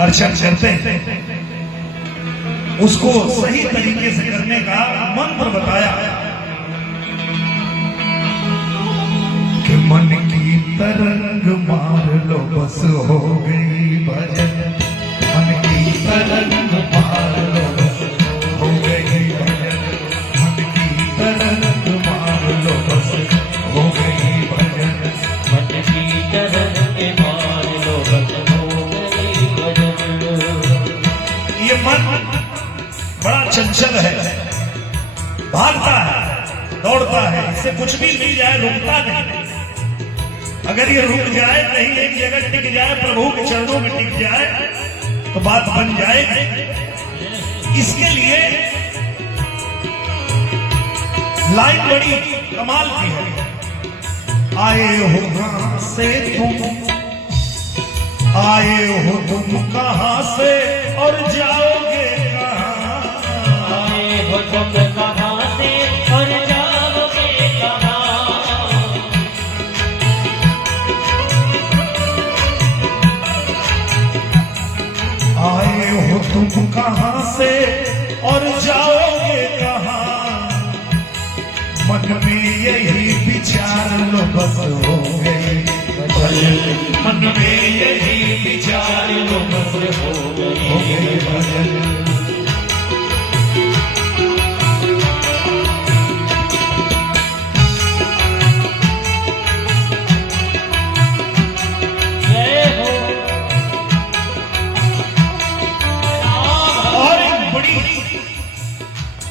अर्चन करते हैं उसको सही तरीके से करने का मंत्र बताया कि मन की तरंग मार लो बस हो गई भजन। मन की तरंग मार लो बस हो गई भजन। मन की तरंग मार लो बस हो गई भजन। मन की तरंग मार लो बस हो गई भजन। ये मन बड़ा चंचल है, भागता है, दौड़ता है, इससे कुछ भी मिल जाए रुकता नहीं। अगर ये रुक जाए, कहीं एक जगह टिक जाए, प्रभु के चरणों में टिक जाए तो बात बन जाएगी। इसके लिए लाइन बड़ी कमाल की है। आए हो कहां से तुम, आए हो तुम कहां से और जाओगे कहां। आए हो तुम कहां से और जाओगे कहां। आए हो तुम कहां से और जाओगे कहां। मन में यही विचार लो बस हो गई भजन। मन में यही विचार लो बस हो गई भजन।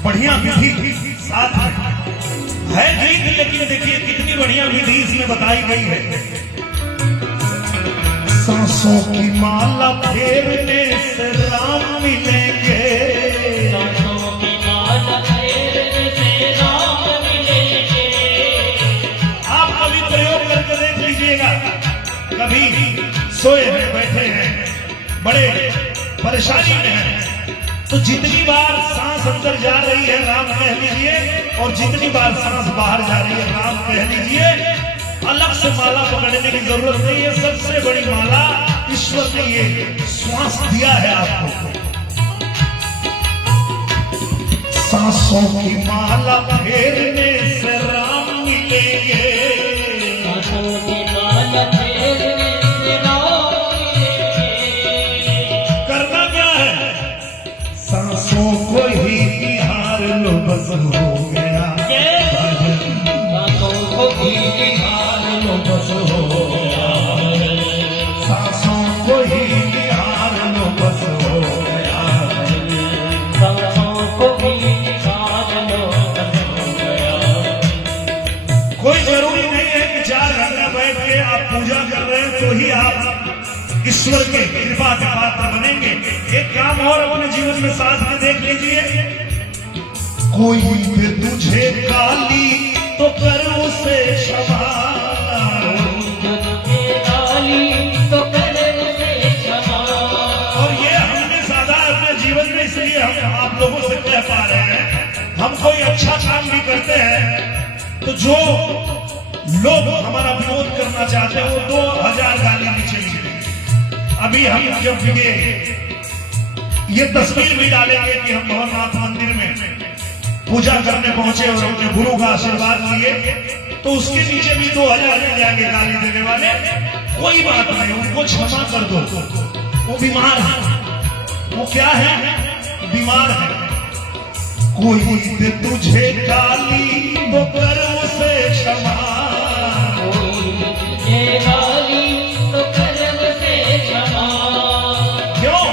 बढ़िया विधि साथ है गीत, लेकिन देखिए कितनी बढ़िया विधि इसमें बताई गई है। सांसों की माला फेरने से राम मिलेंगे। सांसों की माला फेरने से राम मिलेंगे। आप कभी प्रयोग करके देख लीजिएगा। कभी सोए हैं, बैठे हैं, बड़े परेशानी में हैं, तो जितनी बार सांस अंदर जा रही है राम कह लीजिए, और जितनी बार सांस बाहर जा रही है राम कह लीजिए। अलग से माला पकड़ने की जरूरत नहीं है। सबसे बड़ी माला ईश्वर ने ये श्वास दिया है आपको। सांसों की माला फेरने से राम मिलेंगे। सांसों की माला फेरने से राम मिलेंगे। करना क्या है? सांसों को ही निहार लो बस हो गया भजन। सांसों को ही निहार लो बस हो गया। सांसों को ही निहार लो बस हो गया। सांसों को ही निहार लो बस हो गया। कोई जरूरी नहीं है कि 4 घंटा बैठ के आप पूजा कर रहे हैं तो ही आप ईश्वर के कृपा के पात्र बनेंगे। एक काम और अपने जीवन में साथ में देख लीजिए। कोई भी तुझे गाली तो कर उसे क्षमा। तो कर उसे क्षमा। और ये हमने साधा अपने जीवन में, इसलिए हम आप लोगों से कह पा रहे हैं। हम कोई अच्छा काम भी करते हैं तो जो लोग हमारा विरोध करना चाहते हैं वो 2000 गाली भी चली। अभी हम जब ये तस्वीर भी डालेंगे कि हम भवननाथ मंदिर में पूजा करने पहुंचे और अपने गुरु का आशीर्वाद लिए, तो उसके नीचे भी 2000 मिल जाएंगे गाली देने वाले। कोई बात नहीं, उनको क्षमा कर दो। वो बीमार है। वो क्या है? बीमार है। कोई दे तुझे गाली तो कर उसे क्षमा। तो कर उसे क्षमा। क्यों?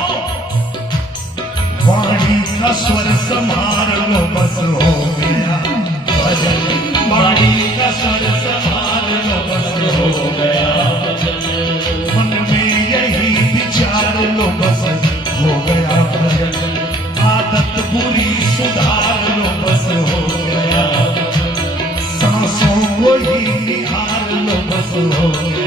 वाणी का स्वर संभार लो बस हो गया भजन। वाणी का स्वर संभार लो बस हो गया। मन में यही विचार लो बस हो गया भजन। आदत बुरी सुधार लो बस हो गया। सांसों को ही निहार लो बस हो गया।